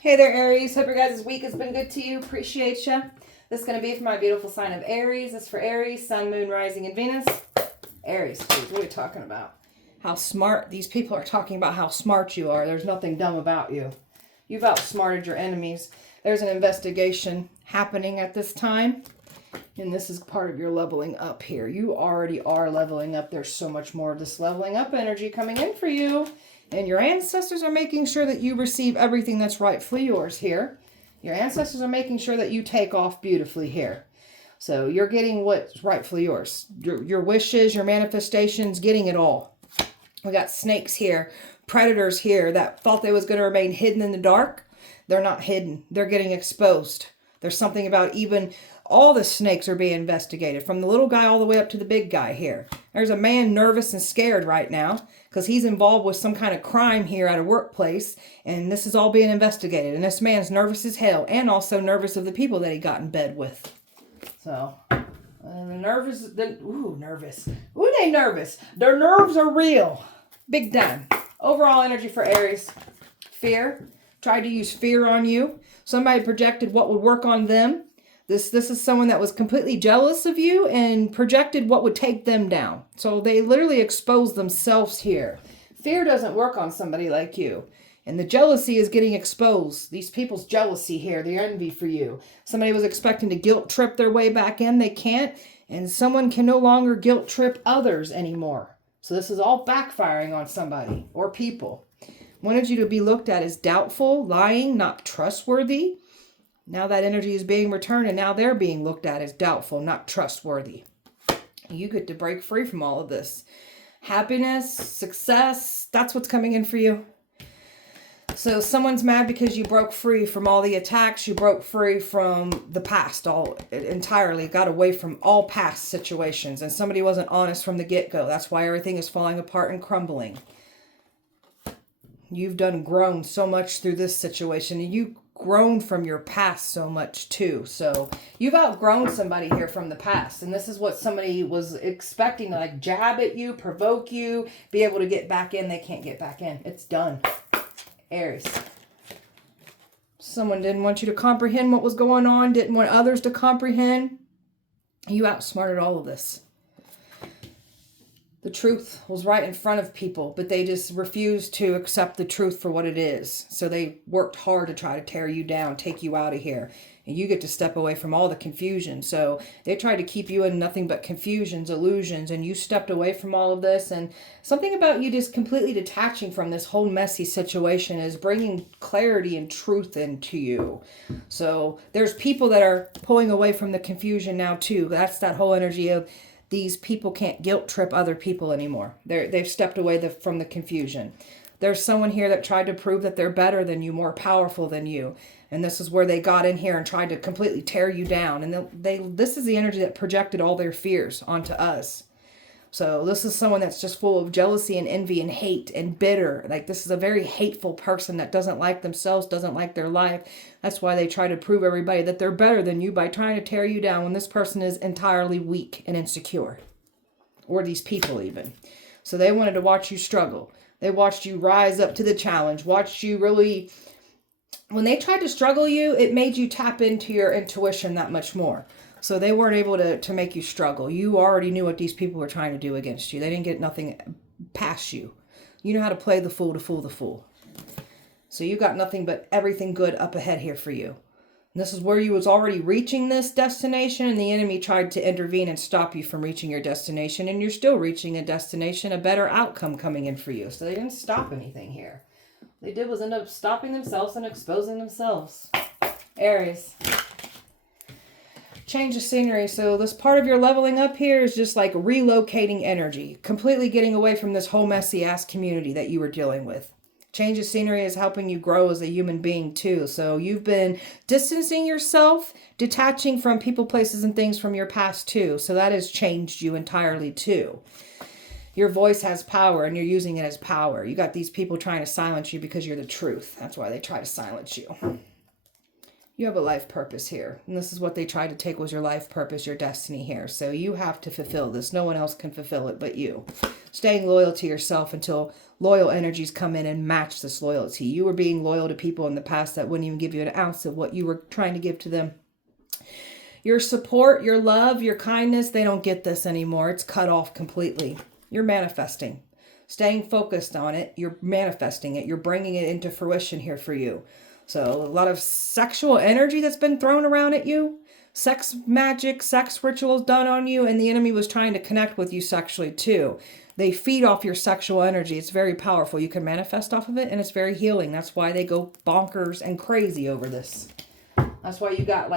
Hey there, Aries. Hope your guys' week has been good to you. Appreciate you. This is going to be for my beautiful sign of Aries. This is for Aries, Sun, Moon, Rising, and Venus. Aries, please, what are we talking about? How smart. These people are talking about how smart you are. There's nothing dumb about you. You've outsmarted your enemies. There's an investigation happening at this time. And this is part of your leveling up here. You already are leveling up. There's so much more of this leveling up energy coming in for you. And your ancestors are making sure that you receive everything that's rightfully yours here. Your ancestors are making sure that you take off beautifully here. So you're getting what's rightfully yours. Your wishes, your manifestations, getting it all. We got snakes here, predators here that thought they was going to remain hidden in the dark. They're not hidden. They're getting exposed. There's something about even all the snakes are being investigated, from the little guy all the way up to the big guy here. There's a man nervous and scared right now because he's involved with some kind of crime here at a workplace, and this is all being investigated. And this man's nervous as hell, and also nervous of the people that he got in bed with. So, nervous. Ooh, they nervous. Their nerves are real. Big time. Overall energy for Aries. Fear. Tried to use fear on you. Somebody projected what would work on them. This is someone that was completely jealous of you and projected what would take them down. So they literally exposed themselves here. Fear doesn't work on somebody like you. And the jealousy is getting exposed. These people's jealousy here, the envy for you. Somebody was expecting to guilt trip their way back in. They can't. And someone can no longer guilt trip others anymore. So this is all backfiring on somebody or people. Wanted you to be looked at as doubtful, lying, not trustworthy. Now that energy is being returned, and now they're being looked at as doubtful, not trustworthy. You get to break free from all of this. Happiness, success, that's what's coming in for you. So someone's mad because you broke free from all the attacks. You broke free from the past entirely. Got away from all past situations. And somebody wasn't honest from the get-go. That's why everything is falling apart and crumbling. You've grown so much through this situation. And you've grown from your past so much too. So you've outgrown somebody here from the past. And this is what somebody was expecting to jab at you, provoke you, be able to get back in. They can't get back in. It's done. Aries. Someone didn't want you to comprehend what was going on, didn't want others to comprehend. You outsmarted all of this. The truth was right in front of people, but they just refused to accept the truth for what it is. So they worked hard to try to tear you down, take you out of here. And you get to step away from all the confusion. So they tried to keep you in nothing but confusions, illusions, and you stepped away from all of this. And something about you just completely detaching from this whole messy situation is bringing clarity and truth into you. So there's people that are pulling away from the confusion now too. That's that whole energy of these people can't guilt trip other people anymore. They've stepped away from the confusion. There's someone here that tried to prove that they're better than you, more powerful than you. And this is where they got in here and tried to completely tear you down. And this is the energy that projected all their fears onto us. So this is someone that's just full of jealousy and envy and hate and bitter. This is a very hateful person that doesn't like themselves, doesn't like their life. That's why they try to prove everybody that they're better than you by trying to tear you down when this person is entirely weak and insecure. Or these people even. So they wanted to watch you struggle. They watched you rise up to the challenge, watched you really... When they tried to struggle you, it made you tap into your intuition that much more. So they weren't able to make you struggle. You already knew what these people were trying to do against you. They didn't get nothing past you. You know how to play the fool to fool the fool. So you got nothing but everything good up ahead here for you. And this is where you was already reaching this destination, and the enemy tried to intervene and stop you from reaching your destination, and you're still reaching a destination, a better outcome coming in for you. So they didn't stop anything here. What they did was end up stopping themselves and exposing themselves. Aries. Change of scenery. So this part of your leveling up here is just relocating energy. Completely getting away from this whole messy ass community that you were dealing with. Change of scenery is helping you grow as a human being too. So you've been distancing yourself, detaching from people, places, and things from your past too. So that has changed you entirely too. Your voice has power and you're using it as power. You got these people trying to silence you because you're the truth. That's why they try to silence you. You have a life purpose here. And this is what they tried to take, was your life purpose, your destiny here. So you have to fulfill this. No one else can fulfill it but you. Staying loyal to yourself until loyal energies come in and match this loyalty. You were being loyal to people in the past that wouldn't even give you an ounce of what you were trying to give to them. Your support, your love, your kindness, they don't get this anymore. It's cut off completely. You're manifesting. Staying focused on it. You're manifesting it. You're bringing it into fruition here for you. So a lot of sexual energy that's been thrown around at you. Sex magic, sex rituals done on you. And the enemy was trying to connect with you sexually too. They feed off your sexual energy. It's very powerful. You can manifest off of it, and it's very healing. That's why they go bonkers and crazy over this. That's why you got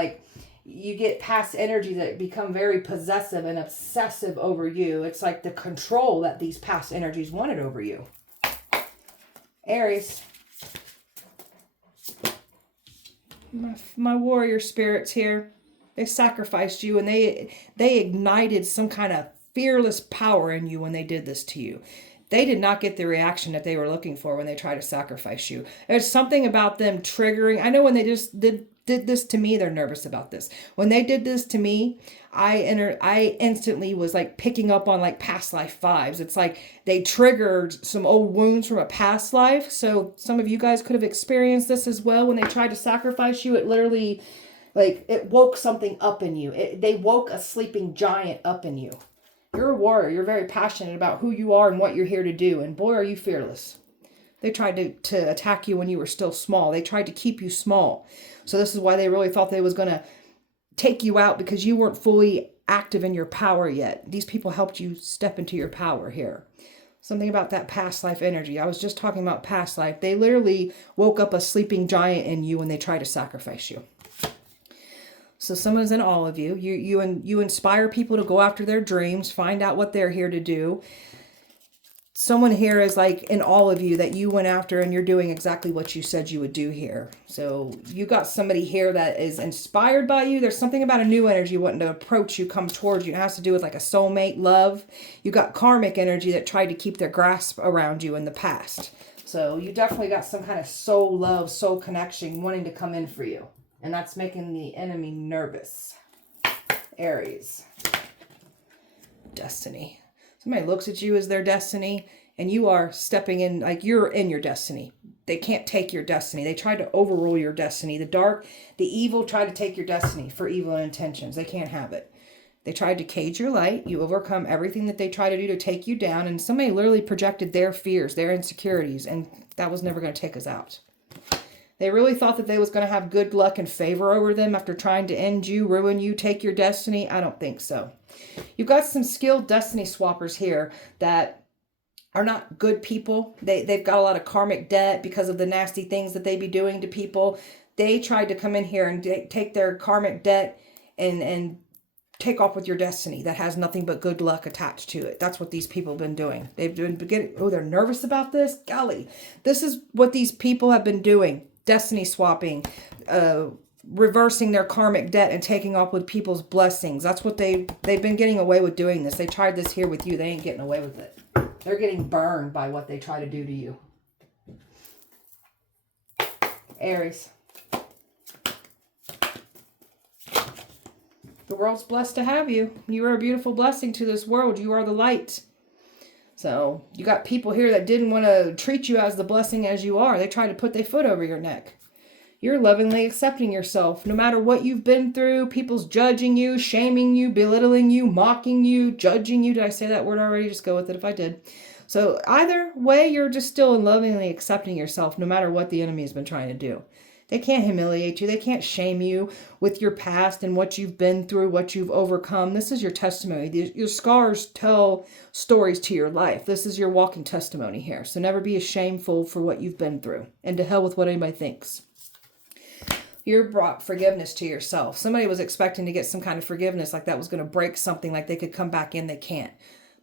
you get past energy that become very possessive and obsessive over you. It's like the control that these past energies wanted over you. Aries. My warrior spirits here, they sacrificed you, and they ignited some kind of fearless power in you when they did this to you. They did not get the reaction that they were looking for when they tried to sacrifice you. There's something about them triggering. I know when they just did this to me, they're nervous about this. When they did this to me, I instantly was like picking up on like past life vibes. It's like they triggered some old wounds from a past life. So some of you guys could have experienced this as well. When they tried to sacrifice you, it literally, like, it woke something up in you. They woke a sleeping giant up in you. You're a warrior. You're very passionate about who you are and what you're here to do. And boy, are you fearless. They tried to attack you when you were still small. They tried to keep you small. So this is why they really thought they was going to take you out, because you weren't fully active in your power yet. These people helped you step into your power here. Something about that past life energy. I was just talking about past life. They literally woke up a sleeping giant in you when they tried to sacrifice you. So someone's in all of you. You inspire people to go after their dreams, find out what they're here to do. Someone here is like in all of you that you went after, and you're doing exactly what you said you would do here. So you got somebody here that is inspired by you. There's something about a new energy wanting to approach you, come towards you. It has to do with like a soulmate, love. You got karmic energy that tried to keep their grasp around you in the past. So you definitely got some kind of soul love, soul connection wanting to come in for you. And that's making the enemy nervous. Aries. Destiny. Somebody looks at you as their destiny, and you are stepping in, like you're in your destiny. They can't take your destiny. They tried to overrule your destiny. The dark, the evil tried to take your destiny for evil intentions. They can't have it. They tried to cage your light. You overcome everything that they try to do to take you down. And somebody literally projected their fears, their insecurities, and that was never going to take us out. They really thought that they was going to have good luck and favor over them after trying to end you, ruin you, take your destiny. I don't think so. You've got some skilled destiny swappers here that are not good people. They've got a lot of karmic debt because of the nasty things that they be doing to people. They tried to come in here and take their karmic debt and take off with your destiny that has nothing but good luck attached to it. That's what these people have been doing. They've been getting, oh, they're nervous about this? Golly. This is what these people have been doing. Destiny swapping, reversing their karmic debt and taking off with people's blessings. That's what they've been getting away with doing this. They tried this here with you. They ain't getting away with it. They're getting burned by what they try to do to you. Aries. The world's blessed to have you. You are a beautiful blessing to this world. You are the light. So you got people here that didn't want to treat you as the blessing as you are. They tried to put their foot over your neck. You're lovingly accepting yourself. No matter what you've been through, people's judging you, shaming you, belittling you, mocking you, judging you. Did I say that word already? Just go with it if I did. So either way, you're just still lovingly accepting yourself no matter what the enemy has been trying to do. They can't humiliate you. They can't shame you with your past and what you've been through, what you've overcome. This is your testimony. Your scars tell stories to your life. This is your walking testimony here. So never be shameful for what you've been through. And to hell with what anybody thinks. You brought forgiveness to yourself. Somebody was expecting to get some kind of forgiveness, like that was going to break something, like they could come back in. They can't.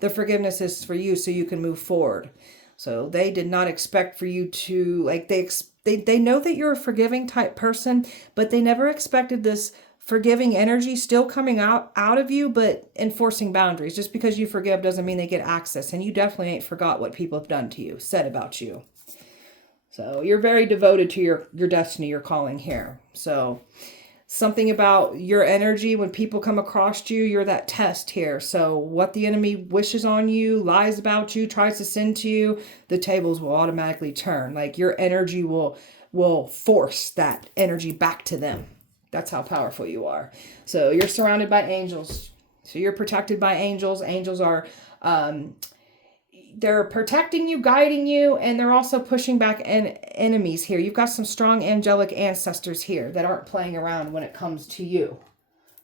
The forgiveness is for you so you can move forward. So they did not expect for you to, like, they know that you're a forgiving type person, but they never expected this forgiving energy still coming out of you, but enforcing boundaries. Just because you forgive doesn't mean they get access. And you definitely ain't forgot what people have done to you, said about you. So you're very devoted to your destiny, your calling here. So something about your energy, when people come across you, you're that test here. So what the enemy wishes on you, lies about you, tries to send to you, the tables will automatically turn. Like your energy will force that energy back to them. That's how powerful you are. So you're surrounded by angels. So you're protected by angels. Angels are, they're protecting you, guiding you, and they're also pushing back enemies here. You've got some strong angelic ancestors here that aren't playing around when it comes to you.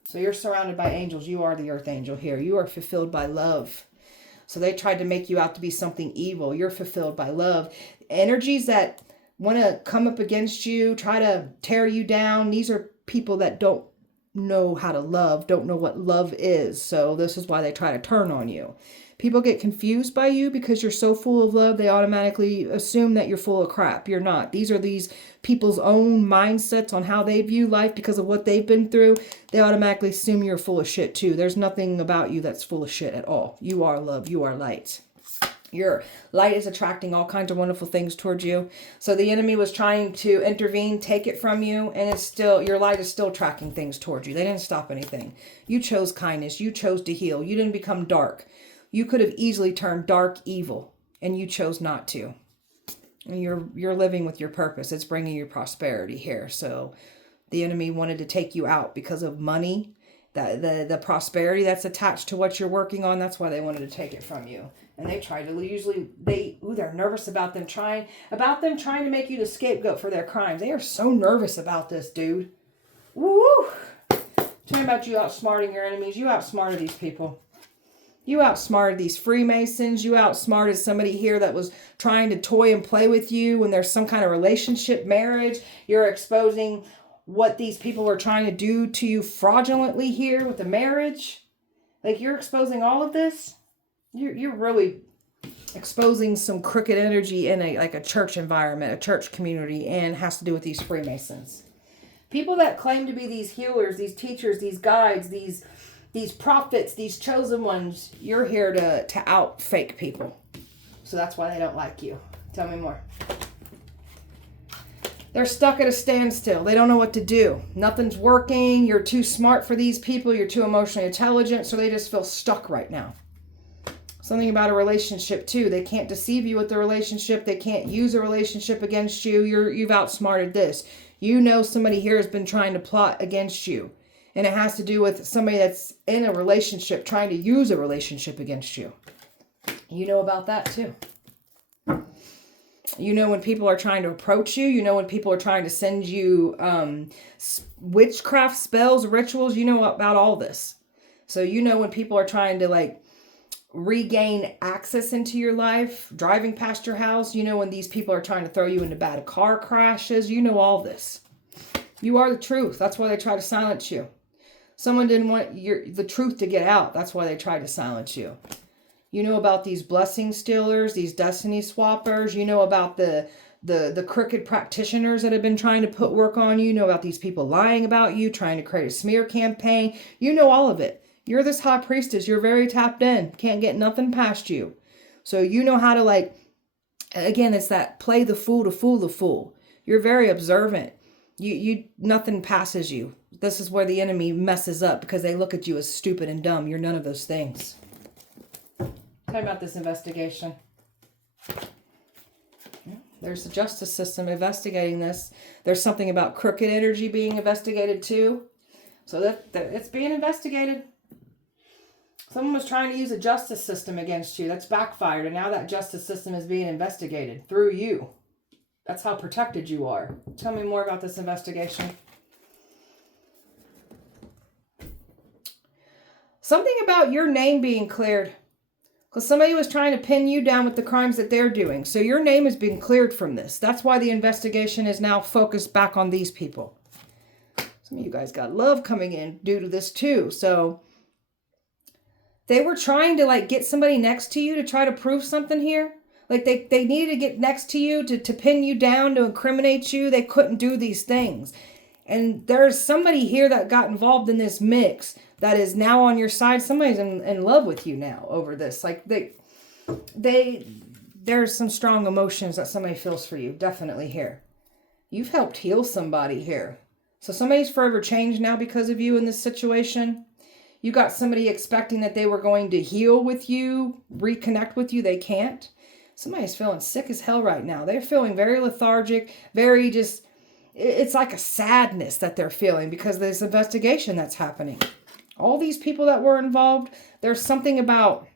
So you're surrounded by angels. You are the earth angel here. You are fulfilled by love. So they tried to make you out to be something evil. You're fulfilled by love. Energies that want to come up against you, try to tear you down. These are people that don't know how to love, don't know what love is. So this is why they try to turn on you. People get confused by you because you're so full of love, they automatically assume that you're full of crap. You're not. These are these people's own mindsets on how they view life because of what they've been through. They automatically assume you're full of shit too. There's nothing about you that's full of shit at all. You are love. You are light. Your light is attracting all kinds of wonderful things towards you. So the enemy was trying to intervene, take it from you, and it's still, your light is still tracking things towards you. They didn't stop anything. You chose kindness. You chose to heal. You didn't become dark. You could have easily turned dark evil, and you chose not to. And you're living with your purpose. It's bringing you prosperity here. So the enemy wanted to take you out because of money, the prosperity that's attached to what you're working on. That's why they wanted to take it from you. And they try to they're nervous about them trying to make you the scapegoat for their crimes. They are so nervous about this, dude. Woo! Tell me about you outsmarting your enemies. You outsmarted these people. You outsmarted these Freemasons. You outsmarted somebody here that was trying to toy and play with you when there's some kind of relationship, marriage. You're exposing what these people were trying to do to you fraudulently here with the marriage. Like, you're exposing all of this. You're really exposing some crooked energy in a church environment, a church community, and has to do with these Freemasons. People that claim to be these healers, these teachers, these guides, these prophets, these chosen ones, you're here to out fake people. So that's why they don't like you. Tell me more. They're stuck at a standstill. They don't know what to do. Nothing's working. You're too smart for these people. You're too emotionally intelligent. So they just feel stuck right now. Something about a relationship too. They can't deceive you with the relationship. They can't use a relationship against you. You've outsmarted this. You know somebody here has been trying to plot against you. And it has to do with somebody that's in a relationship trying to use a relationship against you. You know about that too. You know when people are trying to approach you. You know when people are trying to send you witchcraft spells, rituals. You know about all this. So you know when people are trying to regain access into your life, driving past your house. You know when these people are trying to throw you into bad car crashes. You know all this. You are the truth. That's why they try to silence you. Someone didn't want the truth to get out. That's why they tried to silence you. You know about these blessing stealers, these destiny swappers. You know about the crooked practitioners that have been trying to put work on you. You know about these people lying about you, trying to create a smear campaign. You know all of it. You're this high priestess. You're very tapped in. Can't get nothing past you. So you know how to again, it's that play the fool to fool the fool. You're very observant. You nothing passes you. This is where the enemy messes up because they look at you as stupid and dumb. You're none of those things. Tell me about this investigation. There's the justice system investigating this. There's something about crooked energy being investigated too. So that it's being investigated. Someone was trying to use a justice system against you. That's backfired. And now that justice system is being investigated through you. That's how protected you are. Tell me more about this investigation. Something about your name being cleared. Because somebody was trying to pin you down with the crimes that they're doing. So your name has been cleared from this. That's why the investigation is now focused back on these people. Some of you guys got love coming in due to this too. So they were trying to get somebody next to you to try to prove something here. They needed to get next to you to pin you down, to incriminate you. They couldn't do these things. And there's somebody here that got involved in this mix that is now on your side. Somebody's in love with you now over this. there's some strong emotions that somebody feels for you. Definitely here. You've helped heal somebody here. So somebody's forever changed now because of you in this situation. You got somebody expecting that they were going to heal with you, reconnect with you. They can't. Somebody's feeling sick as hell right now. They're feeling very lethargic, very just, it's like a sadness that they're feeling because of this investigation that's happening. All these people that were involved, there's something about,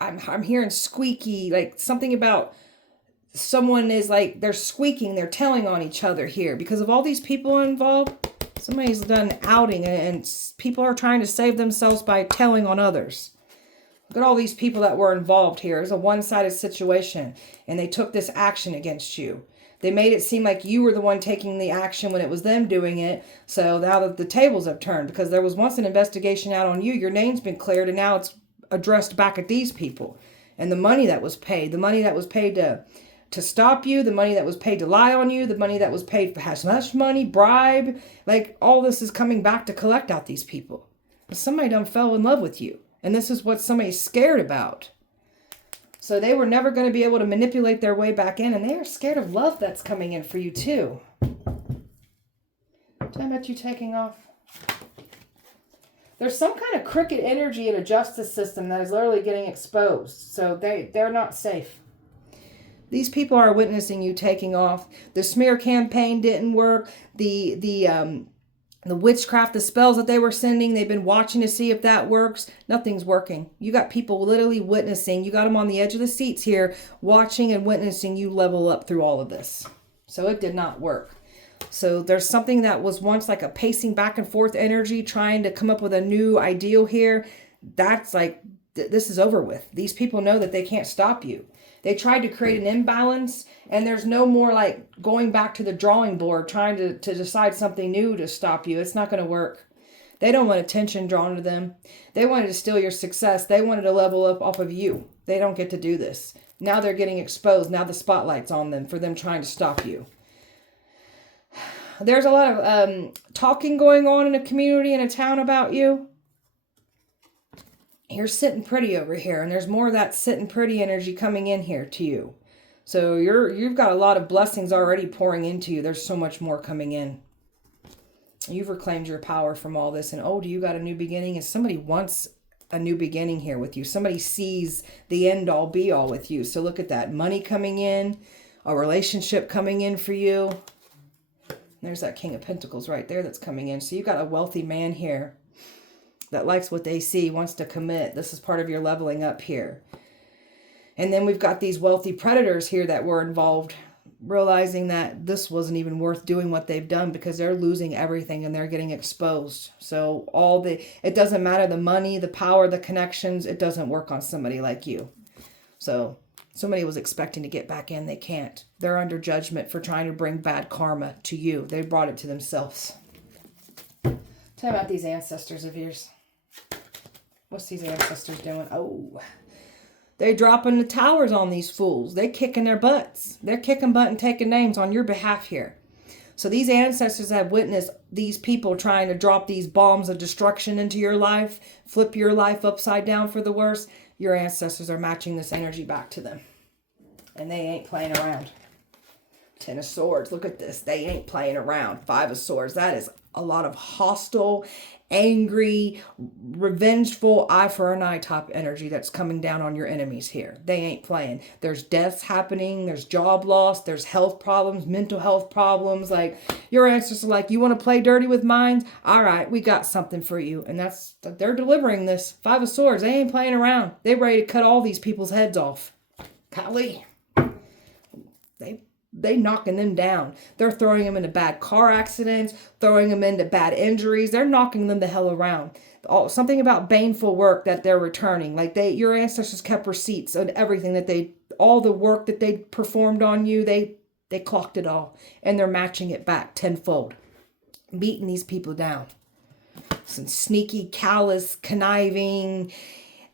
I'm hearing squeaky, like something about someone is like, they're squeaking, they're telling on each other here. Because of all these people involved, somebody's done outing and people are trying to save themselves by telling on others. Look at all these people that were involved here. It's a one-sided situation and they took this action against you. They made it seem like you were the one taking the action when it was them doing it. So now that the tables have turned, because there was once an investigation out on you, your name's been cleared and now it's addressed back at these people. And the money that was paid to stop you, the money that was paid to lie on you, the money that was paid for hush money, bribe, like all this is coming back to collect out these people. Somebody done fell in love with you. And this is what somebody's scared about. So they were never going to be able to manipulate their way back in. And they are scared of love that's coming in for you too. Did I bet you taking off? There's some kind of crooked energy in a justice system that is literally getting exposed. So they're not safe. These people are witnessing you taking off. The smear campaign didn't work. The witchcraft, the spells that they were sending, they've been watching to see if that works. Nothing's working. You got people literally witnessing. You got them on the edge of the seats here, watching and witnessing you level up through all of this. So it did not work. So there's something that was once like a pacing back and forth energy, trying to come up with a new ideal here. That's like, this is over with. These people know that they can't stop you. They tried to create an imbalance, and there's no more like going back to the drawing board, trying to decide something new to stop you. It's not going to work. They don't want attention drawn to them. They wanted to steal your success. They wanted to level up off of you. They don't get to do this. Now they're getting exposed. Now the spotlight's on them for them trying to stop you. There's a lot of talking going on in a community, in a town about you. You're sitting pretty over here, and there's more of that sitting pretty energy coming in here to you. So you've got a lot of blessings already pouring into you. There's so much more coming in. You've reclaimed your power from all this, and oh, do you got a new beginning? And somebody wants a new beginning here with you. Somebody sees the end all be all with you. So look at that. Money coming in, a relationship coming in for you. There's that King of Pentacles right there that's coming in. So you got a wealthy man here that likes what they see, wants to commit. This is part of your leveling up here. And then we've got these wealthy predators here that were involved, realizing that this wasn't even worth doing what they've done because they're losing everything and they're getting exposed. So it doesn't matter the money, the power, the connections, it doesn't work on somebody like you. So somebody was expecting to get back in, they can't. They're under judgment for trying to bring bad karma to you. They brought it to themselves. Tell me about these ancestors of yours. What's these ancestors doing? Oh, they're dropping the towers on these fools. They're kicking their butts. They're kicking butt and taking names on your behalf here. So these ancestors have witnessed these people trying to drop these bombs of destruction into your life, flip your life upside down for the worse. Your ancestors are matching this energy back to them. And they ain't playing around. 10 of Swords. Look at this. They ain't playing around. 5 of Swords. That is a lot of hostile, angry, revengeful, eye for an eye type energy that's coming down on your enemies here. They ain't playing. There's deaths happening. There's job loss. There's health problems, mental health problems. Like, your ancestors are like, you want to play dirty with mines? All right, we got something for you. And they're delivering this. 5 of Swords. They ain't playing around. They're ready to cut all these people's heads off. Golly. They knocking them down. They're throwing them into bad car accidents, throwing them into bad injuries. They're knocking them the hell around. Something about baneful work that they're returning. Like your ancestors kept receipts on everything that all the work that they performed on you, they clocked it all. And they're matching it back tenfold. Beating these people down. Some sneaky, callous, conniving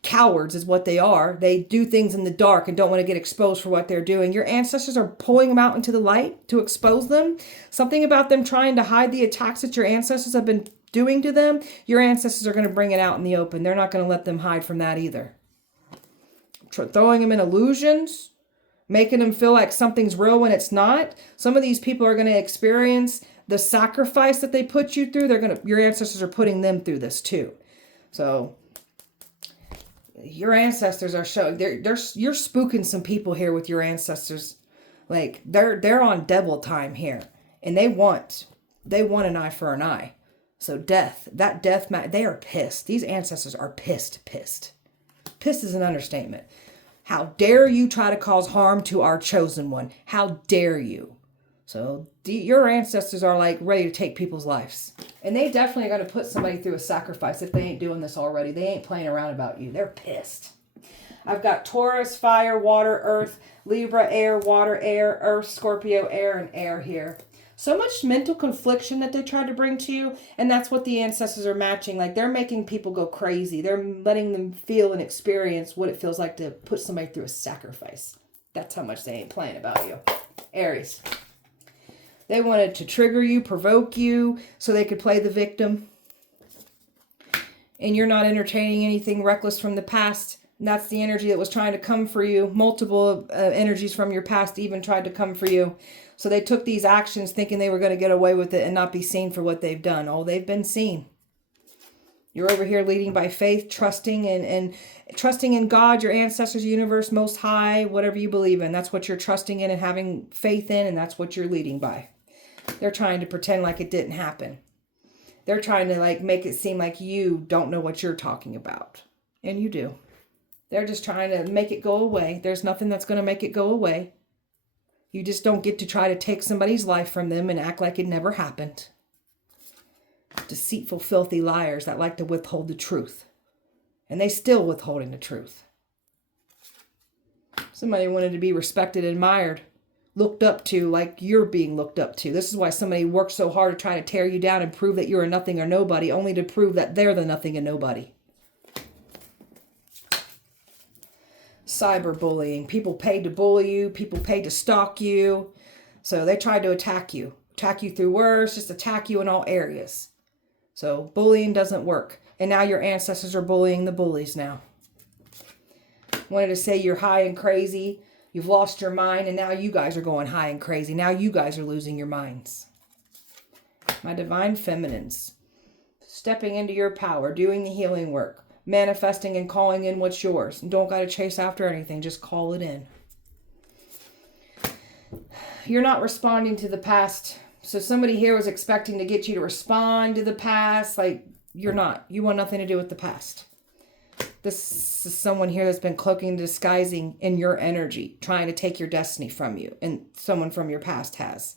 cowards is what they are. They do things in the dark and don't want to get exposed for what they're doing. Your ancestors are pulling them out into the light to expose them. Something about them trying to hide the attacks that your ancestors have been doing to them. Your ancestors are going to bring it out in the open. They're not going to let them hide from that either. throwing them in illusions, making them feel like something's real when it's not. Some of these people are going to experience the sacrifice that they put you through. Your ancestors are putting them through this too. So your ancestors are showing, you're spooking some people here with your ancestors. Like they're on devil time here, and they want an eye for an eye. So they are pissed. These ancestors are pissed. Pissed is an understatement. How dare you try to cause harm to our chosen one? How dare you? So your ancestors are like ready to take people's lives. And they definitely are going to put somebody through a sacrifice if they ain't doing this already. They ain't playing around about you. They're pissed. I've got Taurus, fire, water, earth, Libra, air, water, air, earth, Scorpio, air, and air here. So much mental confliction that they tried to bring to you, and that's what the ancestors are matching. Like, they're making people go crazy. They're letting them feel and experience what it feels like to put somebody through a sacrifice. That's how much they ain't playing about you. Aries. They wanted to trigger you, provoke you, so they could play the victim. And you're not entertaining anything reckless from the past. And that's the energy that was trying to come for you. Multiple energies from your past even tried to come for you. So they took these actions thinking they were going to get away with it and not be seen for what they've done. Oh, they've been seen. You're over here leading by faith, trusting and trusting in God, your ancestors, universe, most high, whatever you believe in. That's what you're trusting in and having faith in, and that's what you're leading by. They're trying to pretend like it didn't happen. They're trying to like make it seem like you don't know what you're talking about. And you do. They're just trying to make it go away. There's nothing that's going to make it go away. You just don't get to try to take somebody's life from them and act like it never happened. Deceitful, filthy liars that like to withhold the truth. And they still withholding the truth. Somebody wanted to be respected, admired, looked up to like you're being looked up to. This is why somebody works so hard to try to tear you down and prove that you're a nothing or nobody, only to prove that they're the nothing and nobody. Cyberbullying. People paid to bully you. People paid to stalk you. So they tried to attack you. Attack you through words. Just attack you in all areas. So bullying doesn't work. And now your ancestors are bullying the bullies now. Wanted to say you're high and crazy. You've lost your mind. And now you guys are going high and crazy. Now you guys are losing your minds. My divine feminines. Stepping into your power. Doing the healing work. Manifesting and calling in what's yours. And don't got to chase after anything. Just call it in. You're not responding to the past. So somebody here was expecting to get you to respond to the past. Like, you're not. You want nothing to do with the past. This is someone here that's been cloaking and disguising in your energy. Trying to take your destiny from you. And someone from your past has.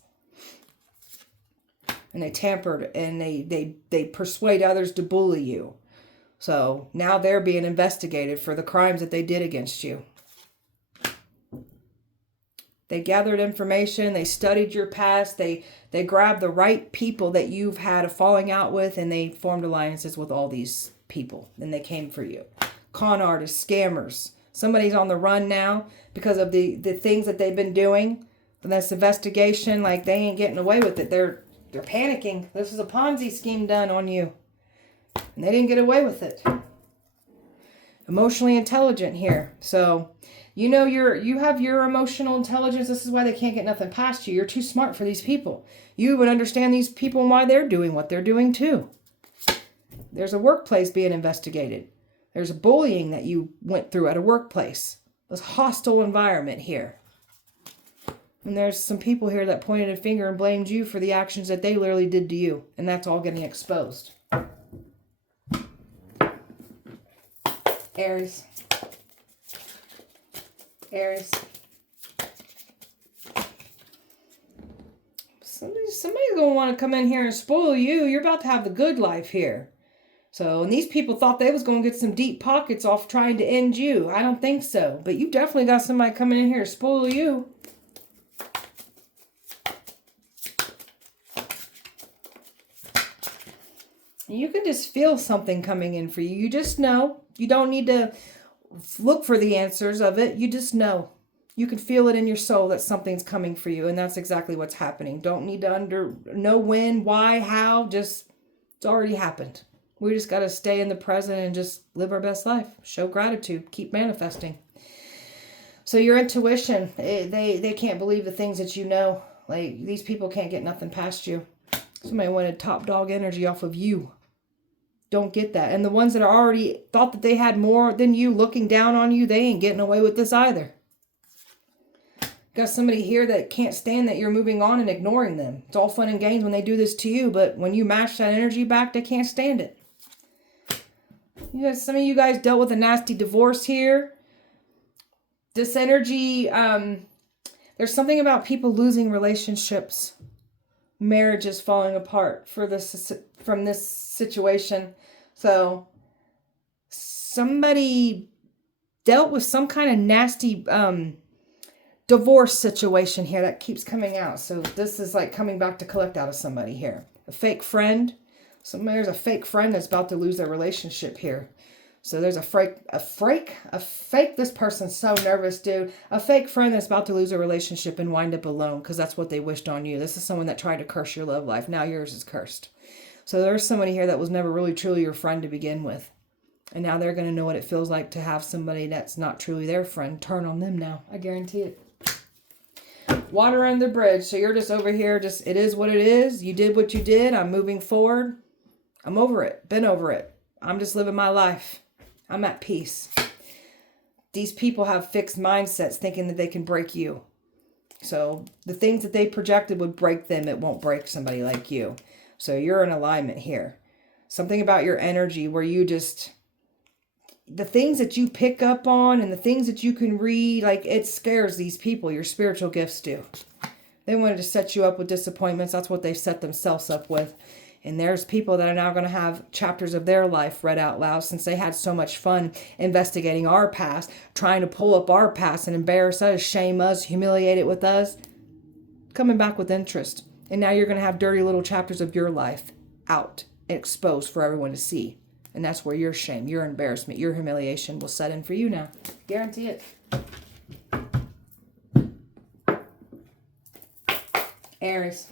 And they tampered and they persuade others to bully you. So now they're being investigated for the crimes that they did against you. They gathered information. They studied your past. They grabbed the right people that you've had a falling out with, and they formed alliances with all these people. And they came for you. Con artists, scammers. Somebody's on the run now because of the things that they've been doing. And this investigation, like they ain't getting away with it. They're panicking. This is a Ponzi scheme done on you. And they didn't get away with it. Emotionally intelligent here. So, you know you have your emotional intelligence. This is why they can't get nothing past you. You're too smart for these people. You would understand these people and why they're doing what they're doing too. There's a workplace being investigated. There's bullying that you went through at a workplace. This hostile environment here. And there's some people here that pointed a finger and blamed you for the actions that they literally did to you. And that's all getting exposed. Aries. Aries. Somebody's going to want to come in here and spoil you. You're about to have the good life here. So, and these people thought they was going to get some deep pockets off trying to end you. I don't think so. But you definitely got somebody coming in here to spoil you. You can just feel something coming in for you. You just know. You don't need to look for the answers of it. You just know. You can feel it in your soul that something's coming for you. And that's exactly what's happening. Don't need to know when, why, how. Just, it's already happened. We just got to stay in the present and just live our best life. Show gratitude. Keep manifesting. So your intuition, they can't believe the things that you know. Like, these people can't get nothing past you. Somebody wanted top dog energy off of you. Don't get that. And the ones that are already thought that they had more than you, looking down on you, they ain't getting away with this either. Got somebody here that can't stand that you're moving on and ignoring them. It's all fun and games when they do this to you, but when you match that energy back, they can't stand it. Some of you guys dealt with a nasty divorce here. This energy, there's something about people losing relationships, marriages falling apart from this situation. So somebody dealt with some kind of nasty divorce situation here that keeps coming out. So this is like coming back to collect out of somebody here. A fake friend. There's a fake friend that's about to lose their relationship here. So there's a fake, this person's so nervous, dude. A fake friend that's about to lose a relationship and wind up alone because that's what they wished on you. This is someone that tried to curse your love life. Now yours is cursed. So there's somebody here that was never really truly your friend to begin with. And now they're going to know what it feels like to have somebody that's not truly their friend turn on them now. I guarantee it. Water under the bridge. So you're just over here, it is what it is. You did what you did. I'm moving forward. I'm over it. Been over it. I'm just living my life. I'm at peace. These people have fixed mindsets thinking that they can break you. So the things that they projected would break them. It won't break somebody like you. So you're in alignment here. Something about your energy where you just, the things that you pick up on and the things that you can read, like it scares these people. Your spiritual gifts do. They wanted to set you up with disappointments. That's what they've set themselves up with. And there's people that are now going to have chapters of their life read out loud since they had so much fun investigating our past, trying to pull up our past and embarrass us, shame us, humiliate it with us. Coming back with interest. And now you're going to have dirty little chapters of your life out and exposed for everyone to see. And that's where your shame, your embarrassment, your humiliation will set in for you now. Guarantee it. Aries.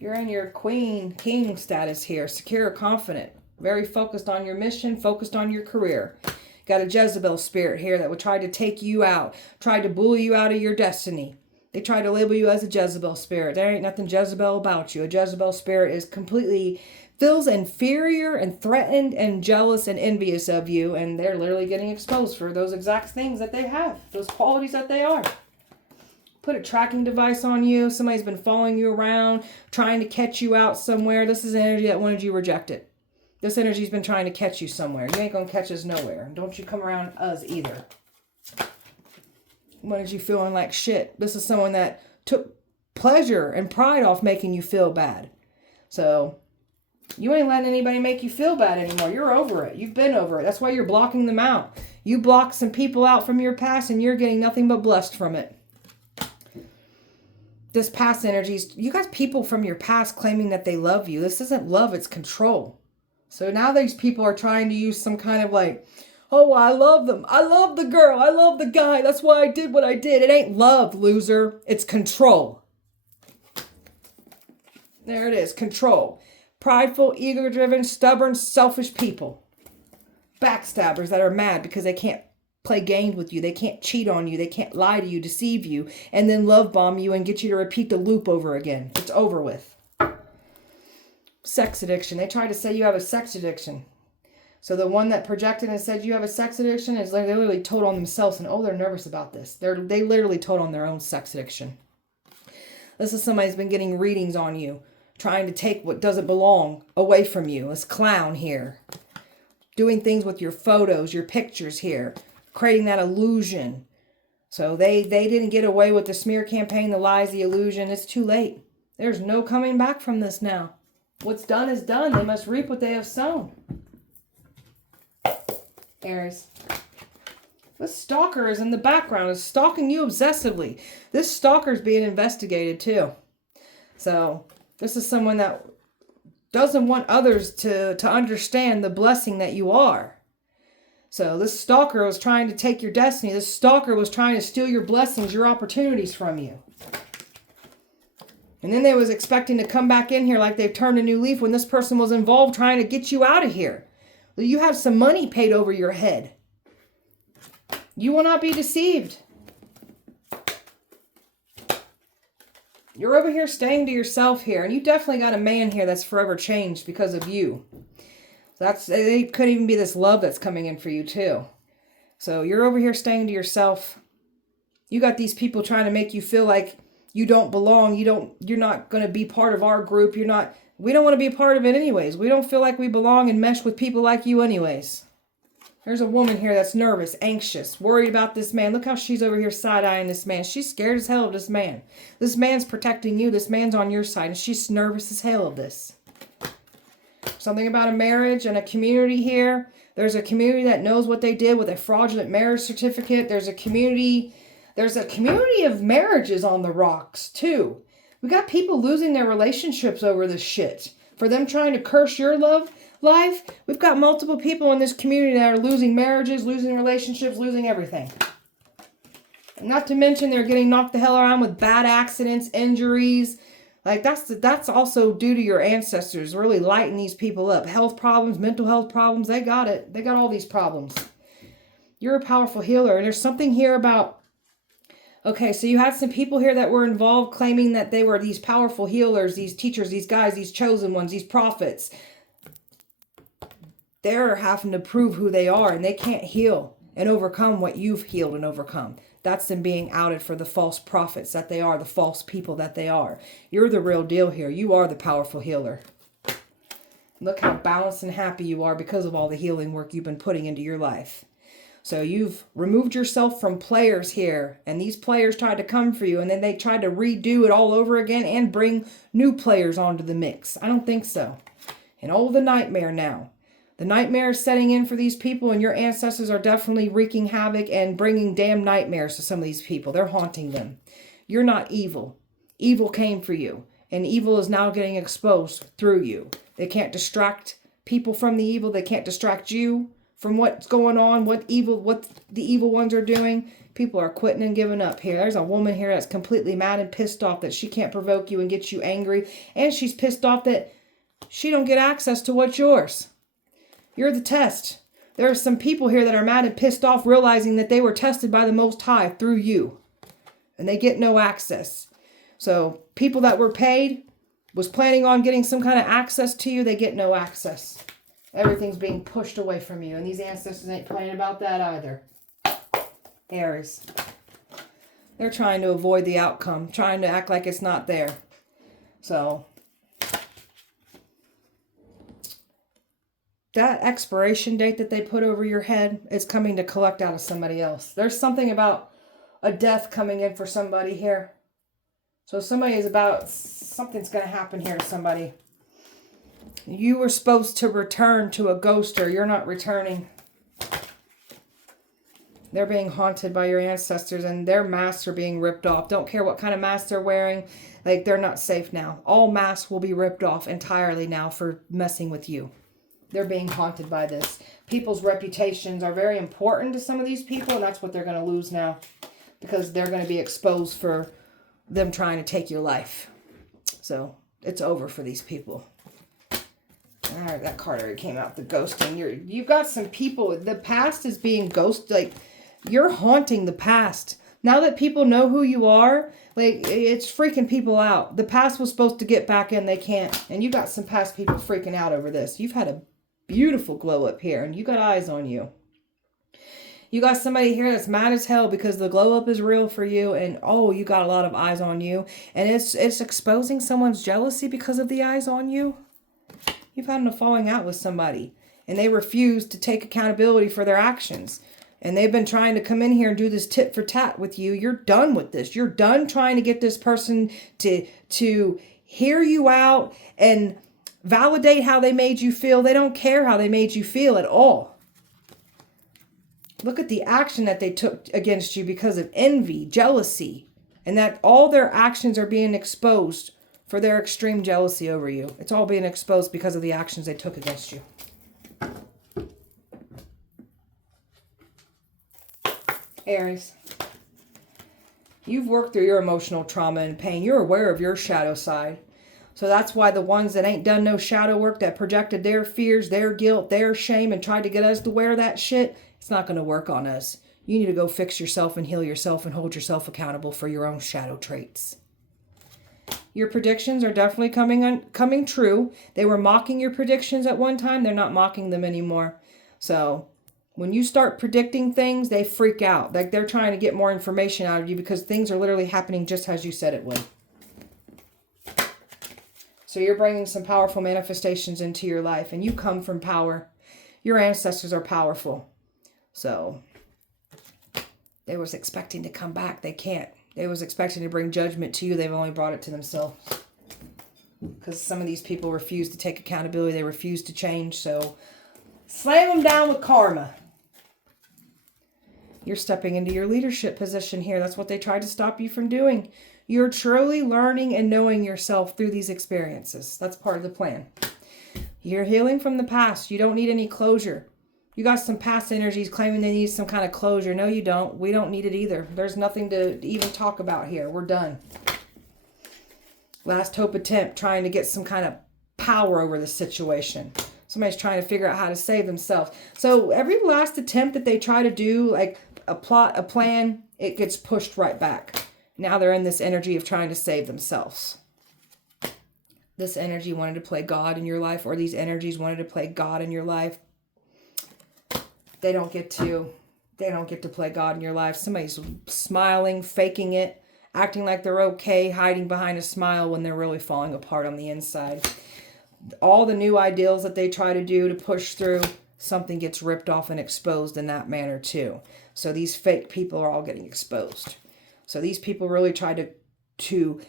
You're in your king status here. Secure, confident. Very focused on your mission, focused on your career. Got a Jezebel spirit here that would try to take you out. Try to bully you out of your destiny. They try to label you as a Jezebel spirit. There ain't nothing Jezebel about you. A Jezebel spirit is completely, feels inferior and threatened and jealous and envious of you. And they're literally getting exposed for those exact things that they have. Those qualities that they are. Put a tracking device on you. Somebody's been following you around, trying to catch you out somewhere. This is energy that wanted you rejected. This energy's been trying to catch you somewhere. You ain't going to catch us nowhere. Don't you come around us either. Wanted you feeling like shit. This is someone that took pleasure and pride off making you feel bad. So you ain't letting anybody make you feel bad anymore. You're over it. You've been over it. That's why you're blocking them out. You blocked some people out from your past and you're getting nothing but blessed from it. This past energies, you got people from your past claiming that they love you. This isn't love, it's control. So now these people are trying to use some kind of like, oh, I love them. I love the girl. I love the guy. That's why I did what I did. It ain't love, loser. It's control. There it is, control. Prideful, ego-driven, stubborn, selfish people. Backstabbers that are mad because they can't play games with you. They can't cheat on you. They can't lie to you, deceive you, and then love bomb you and get you to repeat the loop over again. It's over with. Sex addiction. They try to say you have a sex addiction. So the one that projected and said you have a sex addiction is like they literally told on themselves and, oh, they're nervous about this. They literally told on their own sex addiction. This is somebody who's been getting readings on you, trying to take what doesn't belong away from you. This clown here. Doing things with your photos, your pictures here. Creating that illusion. So they didn't get away with the smear campaign, the lies, the illusion. It's too late. There's no coming back from this now. What's done is done. They must reap what they have sown. Aries. This stalker is in the background, is stalking you obsessively. This stalker is being investigated too. So this is someone that doesn't want others to understand the blessing that you are. So this stalker was trying to take your destiny. This stalker was trying to steal your blessings, your opportunities from you. And then they was expecting to come back in here like they've turned a new leaf when this person was involved trying to get you out of here. You have some money paid over your head. You will not be deceived. You're over here staying to yourself here. And you definitely got a man here that's forever changed because of you. It could even be this love that's coming in for you too. So you're over here staying to yourself. You got these people trying to make you feel like you don't belong. You're not going to be part of our group. We don't want to be a part of it anyways. We don't feel like we belong and mesh with people like you anyways. There's a woman here that's nervous, anxious, worried about this man. Look how she's over here side-eyeing this man. She's scared as hell of this man. This man's protecting you. This man's on your side, and she's nervous as hell of this. Something about a marriage and a community here. There's a community that knows what they did with a fraudulent marriage certificate. There's a community of marriages on the rocks, too. We got people losing their relationships over this shit. For them trying to curse your life, we've got multiple people in this community that are losing marriages, losing relationships, losing everything. And not to mention they're getting knocked the hell around with bad accidents, injuries. Like that's also due to your ancestors really lighting these people up. Health problems, mental health problems, they got it. They got all these problems. You're a powerful healer. And there's something here about, okay, so you had some people here that were involved claiming that they were these powerful healers, these teachers, these guys, these chosen ones, these prophets. They're having to prove who they are, and they can't heal and overcome what you've healed and overcome. That's them being outed for the false prophets that they are, the false people that they are. You're the real deal here. You are the powerful healer. Look how balanced and happy you are because of all the healing work you've been putting into your life. So you've removed yourself from players here, and these players tried to come for you, and then they tried to redo it all over again and bring new players onto the mix. I don't think so. And oh, the nightmare now. The nightmare is setting in for these people, and your ancestors are definitely wreaking havoc and bringing damn nightmares to some of these people. They're haunting them. You're not evil. Evil came for you, and evil is now getting exposed through you. They can't distract people from the evil. They can't distract you from what's going on, what the evil ones are doing. People are quitting and giving up here. There's a woman here that's completely mad and pissed off that she can't provoke you and get you angry, and she's pissed off that she don't get access to what's yours. You're the test. There are some people here that are mad and pissed off realizing that they were tested by the Most High through you. And they get no access. So people that were paid, was planning on getting some kind of access to you, they get no access. Everything's being pushed away from you. And these ancestors ain't playing about that either. Aries. They're trying to avoid the outcome. Trying to act like it's not there. So that expiration date that they put over your head is coming to collect out of somebody else. There's something about a death coming in for somebody here. So something's going to happen here to somebody. You were supposed to return to a ghoster. You're not returning. They're being haunted by your ancestors, and their masks are being ripped off. Don't care what kind of mask they're wearing. Like, they're not safe now. All masks will be ripped off entirely now for messing with you. They're being haunted by this. People's reputations are very important to some of these people, and that's what they're going to lose now. Because they're going to be exposed for them trying to take your life. So, it's over for these people. Alright, that card already came out, the ghosting. You've got some people, the past is being ghosted. Like, you're haunting the past. Now that people know who you are, like, it's freaking people out. The past was supposed to get back in, they can't. And you got some past people freaking out over this. You've had a beautiful glow up here, and you got eyes on you. You got somebody here that's mad as hell because the glow up is real for you, and oh, you got a lot of eyes on you, and it's exposing someone's jealousy because of the eyes on you. You've had a falling out with somebody, and they refuse to take accountability for their actions, and they've been trying to come in here and do this tit for tat with you. You're done with this. You're done trying to get this person to hear you out and validate how they made you feel. They don't care how they made you feel at all. Look at the action that they took against you because of envy, jealousy, and that all their actions are being exposed for their extreme jealousy over you. It's all being exposed because of the actions they took against you. Aries, you've worked through your emotional trauma and pain. You're aware of your shadow side. So that's why the ones that ain't done no shadow work, that projected their fears, their guilt, their shame, and tried to get us to wear that shit, it's not going to work on us. You need to go fix yourself and heal yourself and hold yourself accountable for your own shadow traits. Your predictions are definitely coming true. They were mocking your predictions at one time. They're not mocking them anymore. So when you start predicting things, they freak out. Like they're trying to get more information out of you because things are literally happening just as you said it would. So you're bringing some powerful manifestations into your life, and you come from power. Your ancestors are powerful. So they was expecting to come back. They can't. They was expecting to bring judgment to you. They've only brought it to themselves. Because some of these people refuse to take accountability. They refuse to change. So slam them down with karma. You're stepping into your leadership position here. That's what they tried to stop you from doing. You're truly learning and knowing yourself through these experiences. That's part of the plan. You're healing from the past. You don't need any closure. You got some past energies claiming they need some kind of closure. No, you don't. We don't need it either. There's nothing to even talk about here. We're done. Last hope attempt, trying to get some kind of power over the situation. Somebody's trying to figure out how to save themselves. So every last attempt that they try to do, like a plot, a plan, it gets pushed right back. Now they're in this energy of trying to save themselves. This energy wanted to play God in your life, or these energies wanted to play God in your life. They don't get to play God in your life. Somebody's smiling, faking it, acting like they're okay, hiding behind a smile when they're really falling apart on the inside. All the new ideals that they try to do to push through, something gets ripped off and exposed in that manner too. So these fake people are all getting exposed. So these people really try to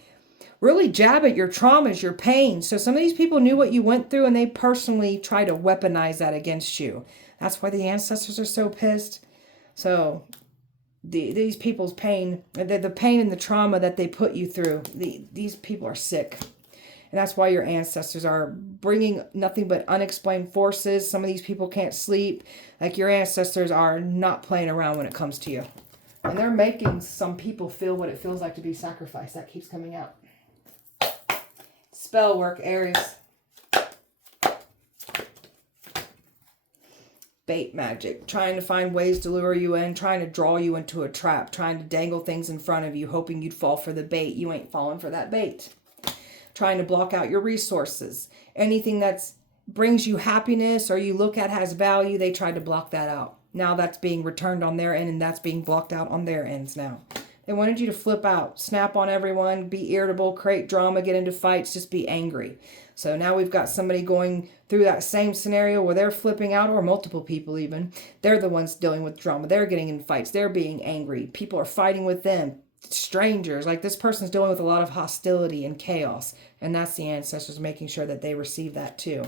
really jab at your traumas, your pain. So some of these people knew what you went through, and they personally try to weaponize that against you. That's why the ancestors are so pissed. So these people's pain, the pain and the trauma that they put you through, these people are sick. And that's why your ancestors are bringing nothing but unexplained forces. Some of these people can't sleep. Like your ancestors are not playing around when it comes to you. And they're making some people feel what it feels like to be sacrificed. That keeps coming out. Spell work, Aries. Bait magic, trying to find ways to lure you in, trying to draw you into a trap, trying to dangle things in front of you, hoping you'd fall for the bait. You ain't falling for that bait. Trying to block out your resources. Anything that brings you happiness or you look at has value, they try to block that out. Now that's being returned on their end, and that's being blocked out on their ends now. They wanted you to flip out, snap on everyone, be irritable, create drama, get into fights, just be angry. So now we've got somebody going through that same scenario where they're flipping out, or multiple people even. They're the ones dealing with drama. They're getting in fights. They're being angry. People are fighting with them. Strangers. Like this person's dealing with a lot of hostility and chaos. And that's the ancestors making sure that they receive that too.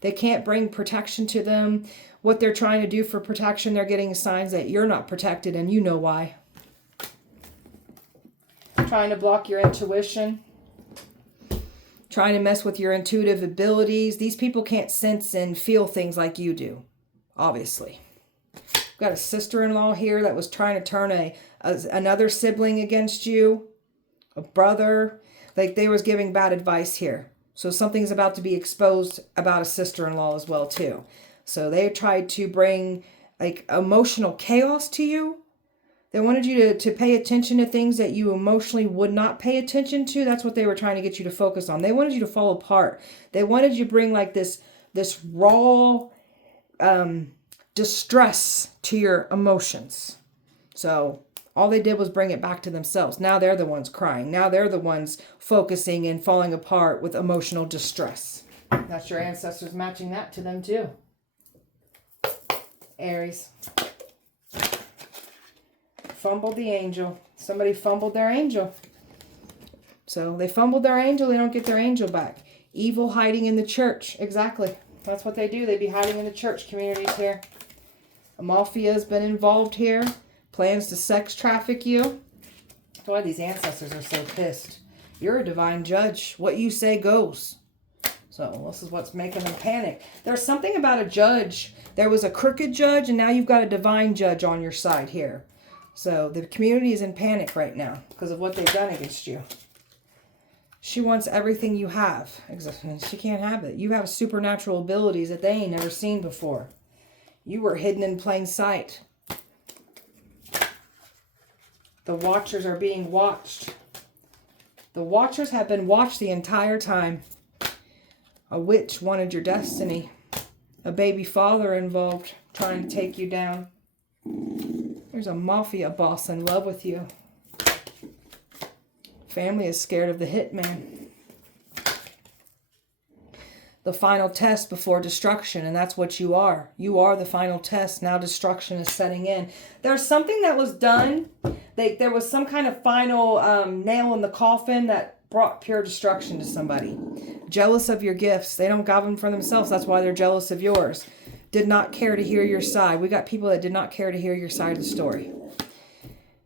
They can't bring protection to them. What they're trying to do for protection, they're getting signs that you're not protected, and you know why. Trying to block your intuition. Trying to mess with your intuitive abilities. These people can't sense and feel things like you do, obviously. We've got a sister-in-law here that was trying to turn another sibling against you, a brother. Like they was giving bad advice here. So something's about to be exposed about a sister-in-law as well too. So they tried to bring like emotional chaos to you. They wanted you to pay attention to things that you emotionally would not pay attention to. That's what they were trying to get you to focus on. They wanted you to fall apart. They wanted you to bring like this raw distress to your emotions. So all they did was bring it back to themselves. Now they're the ones crying. Now they're the ones focusing and falling apart with emotional distress. That's your ancestors matching that to them too. Aries. Fumbled the angel. Somebody fumbled their angel. So they fumbled their angel. They don't get their angel back. Evil hiding in the church. Exactly. That's what they do. They be hiding in the church communities here. A mafia has been involved here. Plans to sex traffic you. That's why these ancestors are so pissed. You're a divine judge. What you say goes. So this is what's making them panic. There's something about a judge. There was a crooked judge, and now you've got a divine judge on your side here. So the community is in panic right now because of what they've done against you. She wants everything you have. She can't have it. You have supernatural abilities that they ain't never seen before. You were hidden in plain sight. The Watchers are being watched. The Watchers have been watched the entire time. A witch wanted your destiny. A baby father involved trying to take you down. There's a mafia boss in love with you. Family is scared of the hitman. The final test before destruction, and that's what you are. You are the final test. Now destruction is setting in. There's something that was done. There was some kind of final nail in the coffin that brought pure destruction to somebody. Jealous of your gifts. They don't got them for themselves. That's why they're jealous of yours. Did not care to hear your side. We got people that did not care to hear your side of the story.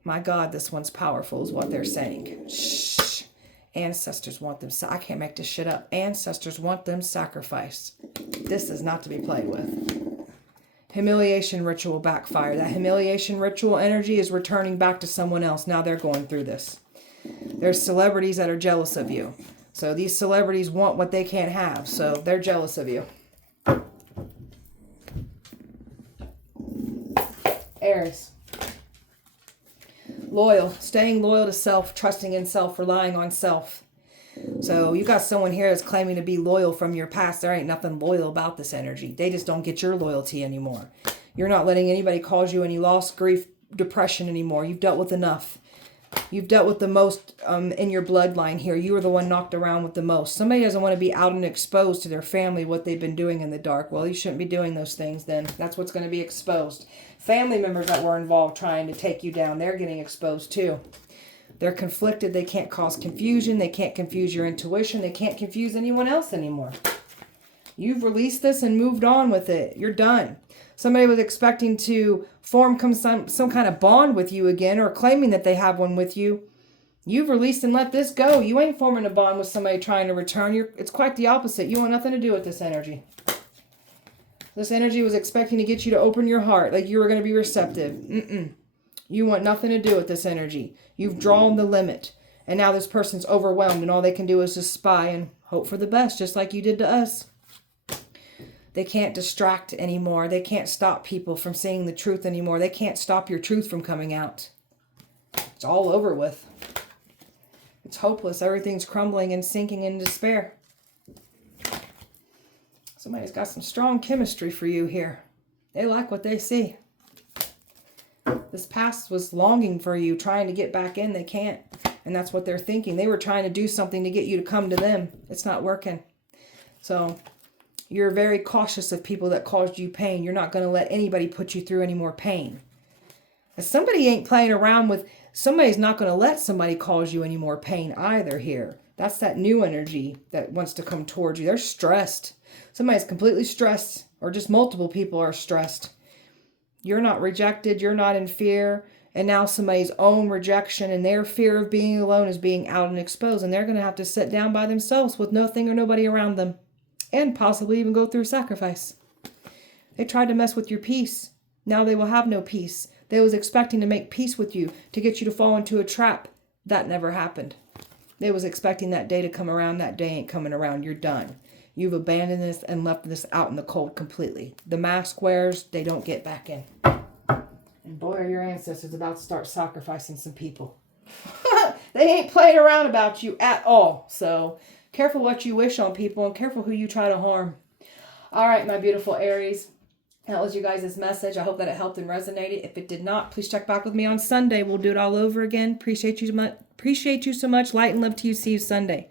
My God, this one's powerful is what they're saying. Shh. Ancestors want them. I can't make this shit up. Ancestors want them sacrificed. This is not to be played with. Humiliation ritual backfire. That humiliation ritual energy is returning back to someone else. Now they're going through this. There's celebrities that are jealous of you. So these celebrities want what they can't have. So they're jealous of you. Aries. Loyal. Staying loyal to self. Trusting in self. Relying on self. So you got someone here that's claiming to be loyal from your past. There ain't nothing loyal about this energy. They just don't get your loyalty anymore. You're not letting anybody cause you any loss, grief, depression anymore. You've dealt with enough. You've dealt with the most in your bloodline here. You were the one knocked around with the most. Somebody doesn't want to be out and exposed to their family what they've been doing in the dark. Well, you shouldn't be doing those things then. That's what's going to be exposed. Family members that were involved trying to take you down, they're getting exposed too. They're conflicted. They can't cause confusion. They can't confuse your intuition. They can't confuse anyone else anymore. You've released this and moved on with it. You're done. Somebody was expecting to form some kind of bond with you again or claiming that they have one with you. You've released and let this go. You ain't forming a bond with somebody trying to return. It's quite the opposite. You want nothing to do with this energy. This energy was expecting to get you to open your heart like you were going to be receptive. You want nothing to do with this energy. You've drawn the limit. And now this person's overwhelmed and all they can do is just spy and hope for the best, just like you did to us. They can't distract anymore. They can't stop people from seeing the truth anymore. They can't stop your truth from coming out. It's all over with. It's hopeless. Everything's crumbling and sinking in despair. Somebody's got some strong chemistry for you here. They like what they see. This past was longing for you, trying to get back in. They can't. And that's what they're thinking. They were trying to do something to get you to come to them. It's not working. So you're very cautious of people that caused you pain. You're not going to let anybody put you through any more pain. If somebody ain't playing around with, somebody's not going to let somebody cause you any more pain either here. That's that new energy that wants to come towards you. They're stressed. Somebody's completely stressed, or just multiple people are stressed. You're not rejected. You're not in fear. And now somebody's own rejection and their fear of being alone is being out and exposed. And they're going to have to sit down by themselves with nothing or nobody around them. And possibly even go through sacrifice. They tried to mess with your peace. Now they will have no peace. They was expecting to make peace with you, to get you to fall into a trap. That never happened. They was expecting that day to come around. That day ain't coming around. You're done. You've abandoned this and left this out in the cold completely. The mask wearers, they don't get back in. And boy, are your ancestors about to start sacrificing some people. They ain't playing around about you at all. So careful what you wish on people and careful who you try to harm. All right, my beautiful Aries. That was your guys' message. I hope that it helped and resonated. If it did not, please check back with me on Sunday. We'll do it all over again. Appreciate you so much. Light and love to you. See you Sunday.